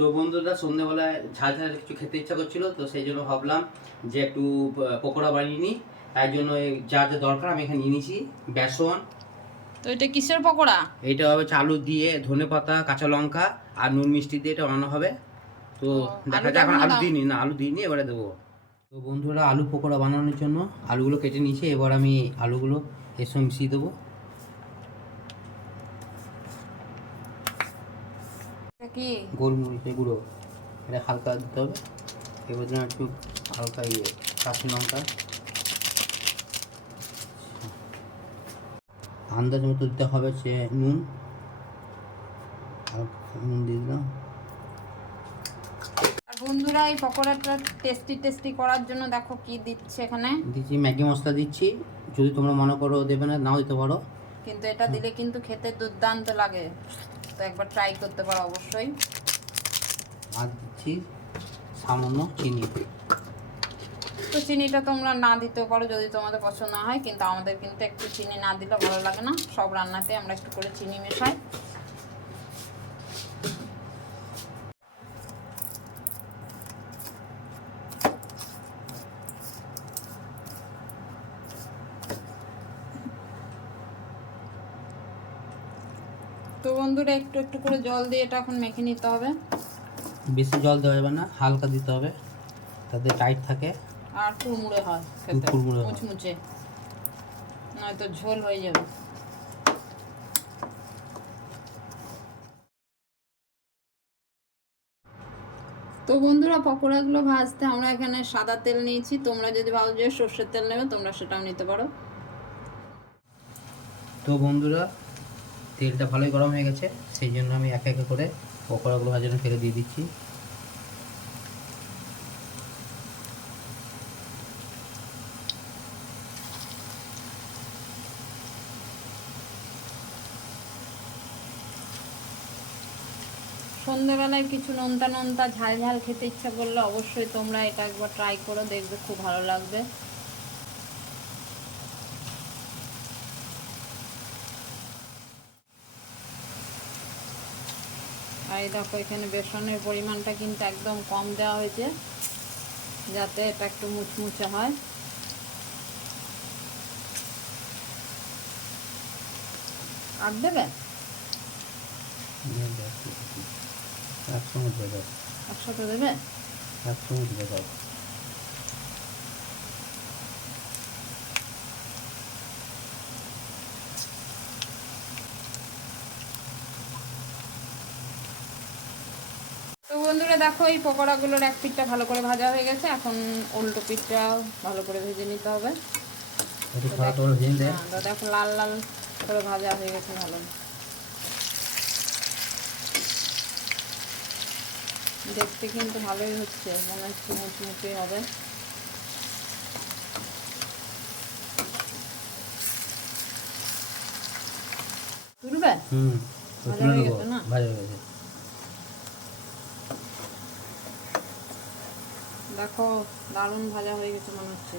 তো বন্ধুরা সন্ধ্যেবেলায় ঝাল ঝাল কিছু খেতে ইচ্ছা করছিল, তো সেই জন্য ভাবলাম যে একটু পকোড়া বানিয়ে নিই। তাই জন্য যা যা দরকার আমি এখানে নিয়ে নিয়েছি। বেসন। তো এটা কিসের পকোড়া? এইটা হবে আলু দিয়ে, ধনেপাতা, কাঁচা লঙ্কা আর নুন মিষ্টি দিয়ে এটা বানানো হবে। তো দেখা যাক, এখন আলু দিইনি, না আলু দিইনি, এবারে দেবো। তো বন্ধুরা আলু পকোড়া বানানোর জন্য আলুগুলো কেটে নিয়েছি। এবার আমি আলুগুলো এর সঙ্গে মিশিয়ে দেবো। কি গোলমরিচের গুঁড়ো এটা হালকা দিতে হবে। এবার যেন একটু হালকা কাঁচা লঙ্কা, আন্দাজ মতো দিতে হবে। সে নুন, নুন দিয়ে দিলাম। আর বন্ধুরা এই পকোড়াটা টেস্টি করার জন্য দেখো কি দিচ্ছে এখানে। দিচ্ছি ম্যাগি মশলা দিচ্ছি, যদি তোমরা মনে করো দেবে না, নাও দিতে পারো। কিন্তু এটা দিলে কিন্তু খেতে দুর্দান্ত লাগে, তো একবার ট্রাই করতে পারো অবশ্যই। আর দিচ্ছি সামান্য চিনি। তো চিনিটা তোমরা না দিতেও পারো যদি তোমাদের পছন্দ না হয়, কিন্তু আমাদের কিন্তু একটু চিনি না দিলে ভালো লাগে না। সব রান্নাতে আমরা একটু করে চিনি মেশাই। তো বন্ধুরা একটু একটু করে জল দিয়ে এটা এখন মেখে নিতে হবে। বেশি জল দেওয়া যাবে না, হালকা দিতে হবে, তাতে টাইট থাকে আর কুড়মুড়ে হয় খেতে, কুড়মুড়ে হয়। মুচমুচে, নয়তো ঝোল হয়ে যাবে। তো বন্ধুরা পকোড়াগুলো ভাজতে আমরা এখানে সাদা তেল নিয়েছি। তোমরা যদি ভালো যে সর্ষের তেল নেবে তোমরা সেটাও নিতে পারো। তো বন্ধুরা তেলটা ভালোই গরম হয়ে গেছে, সেই জন্য আমি একে একে করে পকোড়াগুলো ভাজানো ফেলে দিয়ে দিচ্ছি। সন্ধ্যেবেলায় কিছু নোনতা নোনতা ঝাল ঝাল খেতে ইচ্ছা করলে অবশ্যই তোমরা এটা একবার ট্রাই করো, দেখবে খুব ভালো লাগবে। আর এই দেখো এখানে বেসনের পরিমাণটা কিন্তু একদম কম দেওয়া হয়েছে, যাতে এটা একটু মুচমুচে হয়। আর দেবে একসঙ্গে দেবে, একসাথে দেবে। একসঙ্গে দেবে। তো বন্ধুরা দেখো এই পকোড়াগুলোর এক পিঠটা ভালো করে ভাজা হয়ে গেছে, এখন উল্টো পিঠটা ভালো করে ভেজে নিতে হবে। দেখো লাল লাল করে ভাজা হয়ে গেছে ভালো। দেখতে কিন্তু ভালোই হচ্ছে, মনে হচ্ছে মুচমুচে হবে। তুলবে? ভাজা হয়ে গেছে না? ভাজা হয়ে গেছে। দেখো দারুণ ভাজা হয়ে গেছে মনে হচ্ছে,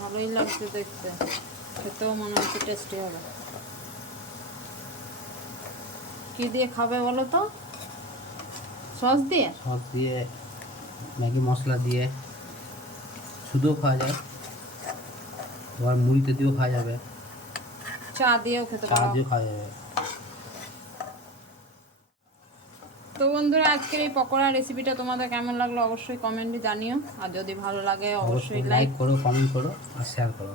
ভালোই লাগছে দেখতে, খেতেও মনে হচ্ছে টেস্টি হবে। কি দিয়ে খাবে বলো তো? সস দিয়ে? সস দিয়ে, ম্যাগি মশলা দিয়ে শুধুও খাওয়া যায়, আবার মুড়িতে দিয়েও খাওয়া যাবে, চা দিয়েও খেতে চা পারো। দিয়েও খাওয়া যাবে। তো বন্ধুরা আজকের এই পকোড়া রেসিপিটা তোমাদের কেমন লাগলো অবশ্যই কমেন্টে জানিও, আর যদি ভালো লাগে অবশ্যই লাইক করো, কমেন্ট করো আর শেয়ার করো।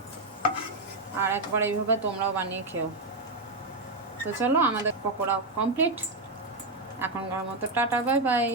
আর একবার এইভাবে তোমরাও বানিয়ে খেও। তো চলো আমাদের পকোড়া কমপ্লিট, এখনকার মতো টাটা, বাই বাই।